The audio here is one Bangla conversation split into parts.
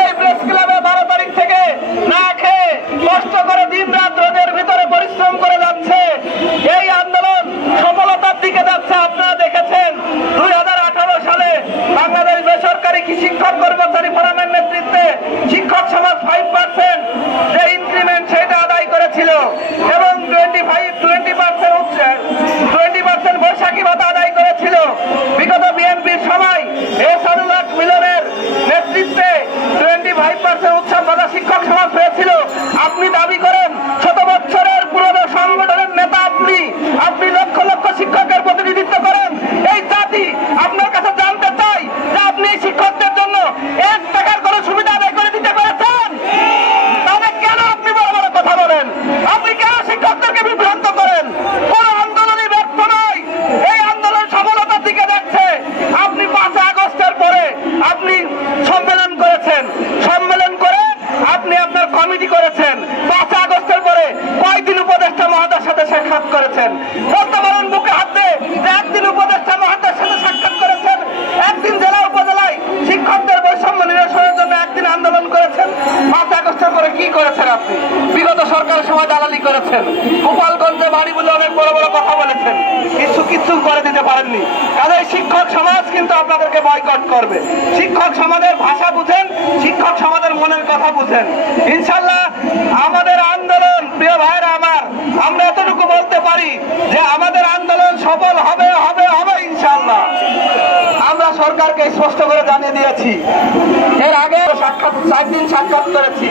এই প্রেস ক্লাবে 12 তারিখ থেকে না খেয়ে কষ্ট করে দিন রাত রোদের ভিতরে পরিশ্রম করে যাচ্ছে। এই আন্দোলন সফলতার দিকে যাচ্ছে। আপনারা দেখেছেন 2018 সালে বাংলাদেশ বেসরকারি শিক্ষক কর্মচারী ফোরামের নেতৃত্বে শিক্ষক সমাজ 5% যে ইনক্রিমেন্ট সেটা আদায় করেছিল এবং 20% বৈশাখী ভাতা আদায় করেছিল। বিগত বিএনপির সময় এহসানুল হক মিলনের নেতৃত্বে 25% উৎসব ভাতা শিক্ষক সমাজ হয়েছিল। আপনি দাবি করেন শত বছরের পুরনো সংগঠনের নেতা, আপনি লক্ষ লক্ষ শিক্ষকের প্রতিনিধিত্ব করেন। এই জাতি আপনার কাছে জানতে চাই যে আপনি শিক্ষকদের জন্য 1 টাকার কোনো সুবিধা আদায় করে দিতে পেরেছেন? তাহলে কেন আপনি বড় বড় কথা বলেন? আপনি কেন শিক্ষকদেরকে বিভ্রান্ত করেন? কোন আন্দোলনই ব্যর্থ নয়, এই আন্দোলন সফলতার দিকে যাচ্ছে। আপনি 5 আগস্টের পরে আপনি সম্মেলন করেছেন, সম্মেলন করে আপনি আপনার কমিটি করেছেন। 5 আগস্টের পরে কয়দিন উপদেষ্টা মহোদয়ের সাথে সাক্ষাৎ করেছেন? বলতে পারেন বুকে হাত দিয়ে যে একদিন উপদেষ্টা মহোদয়ের সাথে সাক্ষাৎ করেছেন, একদিন জেলা উপজেলায় শিক্ষকদের বৈষম্য নিরসনের জন্য একদিন আন্দোলন করেছেন। 5 আগস্টের পরে কি করেছেন আপনি? বিগত সরকারের সময় দালালি করেছেন, গোপালগঞ্জে বাড়ি বলে অনেক বড় বড় কথা বলেছেন, কিছু করে দিতে পারেননি। কাজেই শিক্ষক সমাজ কিন্তু আপনাদেরকে বয়কট করবে। শিক্ষক সমাজের ভাষা বুঝেন, শিক্ষক সমাজের মনের কথা বুঝেন। ইনশাল্লাহ আমাদের আন্দোলন, প্রিয় ভাইরা আমার, আমরা এতটুকু বলতে পারি যে আমাদের আন্দোলন সফল হবে হবে হবে ইনশাল্লাহ। আমরা সরকারকে স্পষ্ট করে জানিয়ে দিয়েছি। এর আগে 4 দিন সাক্ষাৎ করেছি,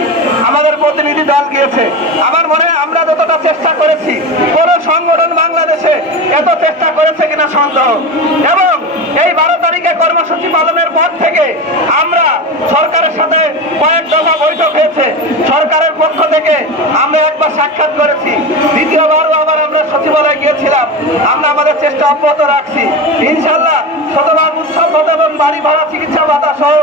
আমাদের প্রতিনিধি দল গিয়েছে। আমার মনে হয় আমরা যতটা চেষ্টা করেছি, কোন সংগঠন বাংলাদেশে এত চেষ্টা করেছে কিনা সন্দেহ। এবং এই 12 তারিখে কর্মসূচি পালনের পর থেকে আমরা সরকারের সাথে কয়েক দফা বৈঠক হয়েছে। সরকারের পক্ষ থেকে আমরা একবার সাক্ষাৎ করেছি, দ্বিতীয়বারও আবার আমরা সচিবালয়ে গিয়েছিলাম। আমরা আমাদের চেষ্টা অব্যাহত রাখছি। ইনশাল্লাহ শতভাগ উৎসব ভাতা এবং বাড়ি ভাড়া চিকিৎসা ভাতা সহ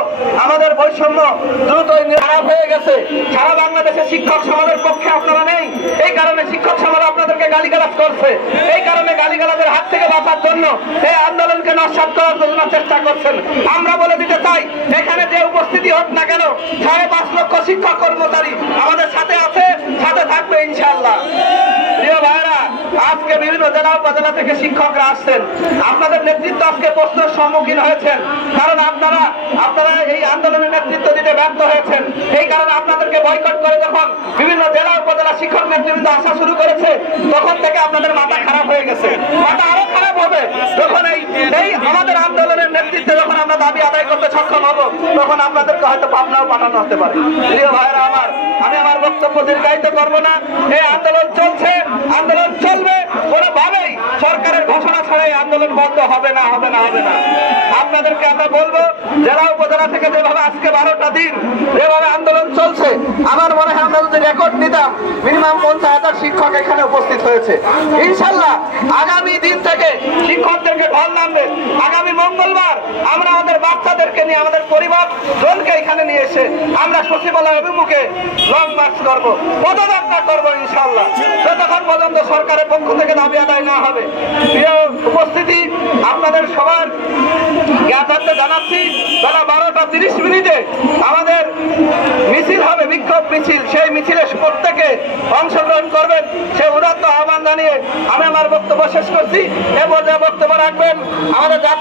আমাদের বৈষম্য দ্রুতই খারাপ হয়ে গেছে। সারা বাংলাদেশে শিক্ষক সমাজের পক্ষে আপনারা নেই, এই কারণে শিক্ষক সমাজ আপনাদেরকে গালিগালাজ করছে। এই কারণে গালিগালাজের হাত থেকে বাঁচার জন্য এই আন্দোলনকে নস্যাৎ করার জন্য চেষ্টা করছেন। আমরা বলে দিতে চাই, এখানে যে উপস্থিতি হোক না কেন, 5.5 লক্ষ শিক্ষক কর্মচারী আমাদের সাথে আছে, সাথে থাকবে ইনশাআল্লাহ। প্রিয় ভাইরা, আজকে বিভিন্ন জেলা উপজেলা থেকে শিক্ষকরা আসছেন। আপনাদের নেতৃত্ব আজকে প্রশ্নের সম্মুখীন হয়েছেন, কারণ আপনারা এই আন্দোলনের নেতৃত্ব দিতে ব্যর্থ হয়েছেন। এই কারণে আপনাদেরকে বয়কট করে যখন বিভিন্ন জেলা উপজেলা শিক্ষক নেতৃবৃন্দ আসা শুরু করেছে, তখন থেকে আপনাদের মাথা খারাপ হয়ে গেছে। মাথা আরো খারাপ হবে যখন এই আমাদের আন্দোলনের নেতৃত্বে যখন আমরা দাবি আদায় করতে সক্ষম হব, তখন আপনাদেরকে হয়তো পাবনাও পাঠানো হতে পারে। প্রিয় ভাইরা আমার, আমি আমার বক্তব্য দীর্ঘায়িত করবো না। এই আন্দোলন চলছে, আন্দোলন চলবে। কোনোভাবেই সরকারের ঘোষণা ছাড়াই আন্দোলন বন্ধ হবে না, হবে না, হবে না। আপনাদেরকে আমরা বলবো, জেলা উপজেলা থেকে যেভাবে আজকে 12টা দিন যেভাবে আন্দোলন চলছে, আমার মনে হয় আমরা যদি রেকর্ড নিতাম, মিনিমাম 50,000 শিক্ষক এখানে উপস্থিত হয়েছে। ইনশাল্লাহ আগামী দিন থেকে শিক্ষকদেরকে ঢল নামবে। আগামী মঙ্গলবার আমরা আমাদের বাচ্চাদেরকে নিয়ে, আমাদের পরিবার জনকে এখানে নিয়ে এসে আমরা সচিবালয় অভিমুখে লং মার্চ করবো, পদযাত্রা করবো ইনশাল্লাহ, যতক্ষণ পর্যন্ত সরকারের পক্ষ থেকে দাবি আদায় না হবে। প্রিয় উপস্থিতি, আপনাদের সবার জ্ঞাতার্থে জানাচ্ছি, বেলা 12টা 30 মিনিটে আমাদের মিছিল হবে, বিক্ষোভ মিছিল। সেই মিছিলে প্রত্যেকে অংশগ্রহণ করবেন, সে উদাত্ত আহ্বান জানিয়ে আমি আমার বক্তব্য শেষ করছি। এ পর্যায়ে বক্তব্য রাখবেন আমাদের জাতীয়